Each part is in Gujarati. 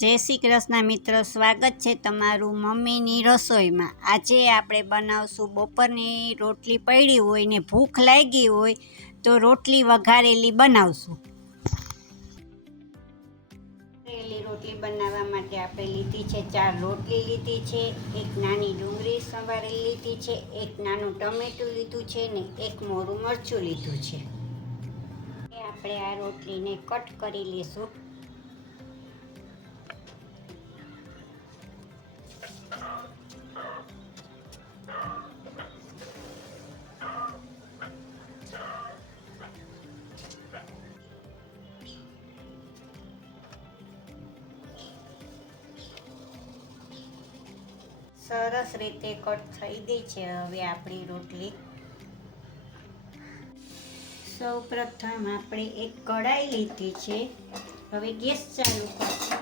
જય શ્રી કૃષ્ણ મિત્રો, સ્વાગત છે તમારું મમ્મીની રસોઈમાં। આજે આપણે બનાવશું બપોરની રોટલી પડી હોય ને ભૂખ લાગી હોય તો રોટલી વઘારેલી બનાવશું। વઘારેલી રોટલી બનાવવા માટે આપણે લીધી છે 4 રોટલી લીધી છે, એક નાની ડુંગળી સંભાળી લીધી છે, એક નાનું ટમેટું લીધું છે ને એક મોરું મરચું લીધું છે। આપણે આ રોટલીને કટ કરી લઈશું। સરસ રીતે કટ થઈ ગઈ છે। હવે આપણી રોટલી સૌપ્રથમ આપણે એક કઢાઈ લીધી છે। હવે ગેસ ચાલુ કરશું,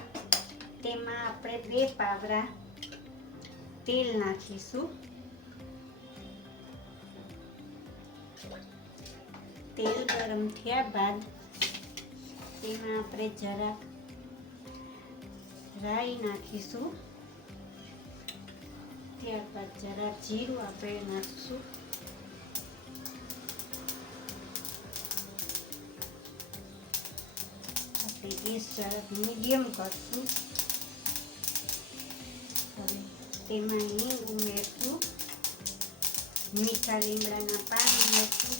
તેમાં આપણે 2 પાવડા તેલ નાખીશું। તેલ ગરમ થયા બાદ તેમાં આપણે જરાક રાઈ નાખીશું, ત્યારબાદ જરાક જીરું આપણે નાખીશું। આપણે ગેસ જરાક મીડિયમ કરશું। હવે તેમાં હિંગ ઉમેરશું, મીઠા લીમડાના પાન ઉમેરશું,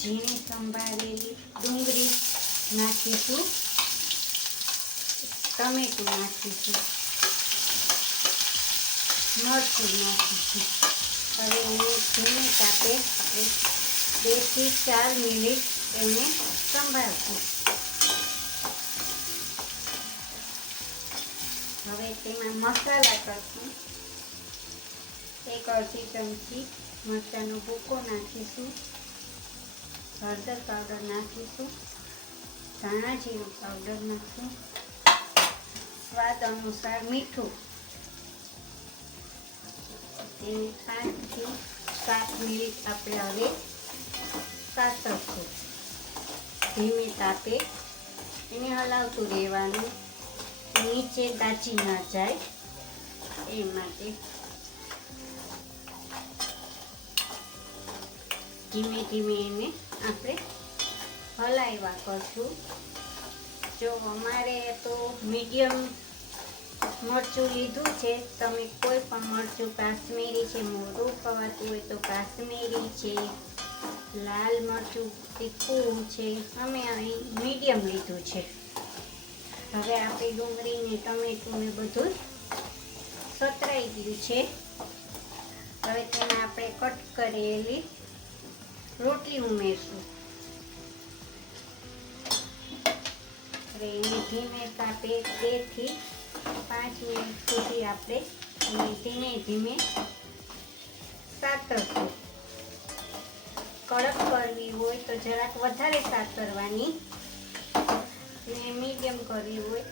ઝીણી સંભાળેલી ડુંગળી નાખીશું, ટમેટું નાખીશું, મરચું નાખીશું। હવે એને ધીમે તાપે આપણે 2 થી 4 મિનિટ એને સંભાળશું। હવે તેમાં મસાલા કરશું। 1 અડધી ચમચી મરચાંનો ભૂકો નાખીશું, હળદર પાવડર નાખીશું, ધાણા જીરું પાવડર નાખીશું, સ્વાદ અનુસાર મીઠું। તેને 5 થી 7 મિનિટ આપણે હવે સાતરશું। ધીમે તાપે એને હલાવતું રહેવાનું, નીચે દાજી ના જાય એ માટે ધીમે ધીમે એને આપણે હલાવ્યા કરશું। જો અમારે તો મીડિયમ મરચું લીધું છે, તમે કોઈ પણ મરચું કાશ્મીરી છે, મોરું ખવાતું હોય તો કાશ્મીરી છે, લાલ મરચું તીખું છે, અમે અહીં મીડિયમ લીધું છે। હવે આપણે ડુંગળી ને ટમેટું ને બધું સતરાઈ ગયું છે। હવે તેમાં આપણે કટ કરેલી રોટલી ઉમેરશું। હવે એને ધીમે તાપે 2 થી 5 મિનિટ સુધી આપણે એને ધીમે ધીમે સાતરશું। કડક કરવી હોય તો જરાક વધારે સાતરવાની, ને મીડિયમ કરવી હોય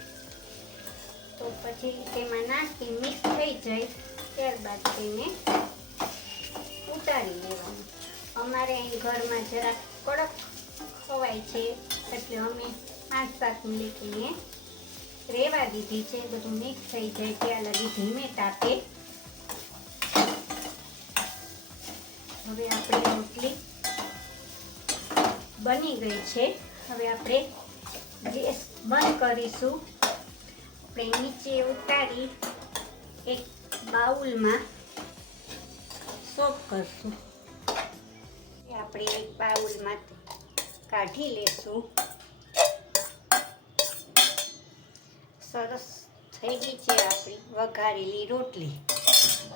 તો પછી તેમાં નાખી મિક્સ થઈ જાય ત્યારબાદ તેને ઉતારી લેવાનું। અમારે અહીં ઘરમાં જરાક કડક ખવાય છે એટલે અમે 5-7 મિનિટ એને રહેવા દીધી છે। બધું મિક્સ થઈ જાય ત્યાં લગી ધીમે તાપે હવે આપણી રોટલી બની ગઈ છે। હવે આપણે ગેસ બંધ કરીશું। આપણે નીચે ઉતારી એક બાઉલમાં સર્વ કરશું। આપણે એક બાઉલમાં કાઢી લેશું। સરસ થઈ ગઈ છે આપણી વઘારેલી રોટલી।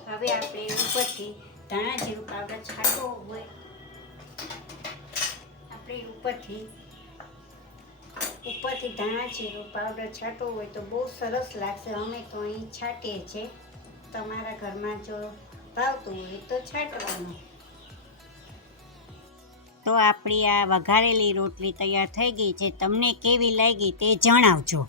હવે આપણે ઉપરથી ધાણા જીરું પાવડર છાંટવો હોય, આપણે ઉપરથી ધાણા જીરું પાવડર છાંટવો હોય તો બહુ સરસ લાગશે। અમે તો અહીં છાંટીએ છીએ, તમારા ઘરમાં જો ભાવતું હોય તો છાંટવાનું। તો આપણી આ વઘારેલી રોટલી તૈયાર થઈ ગઈ છે। તમને કેવી લાગી તે જણાવજો।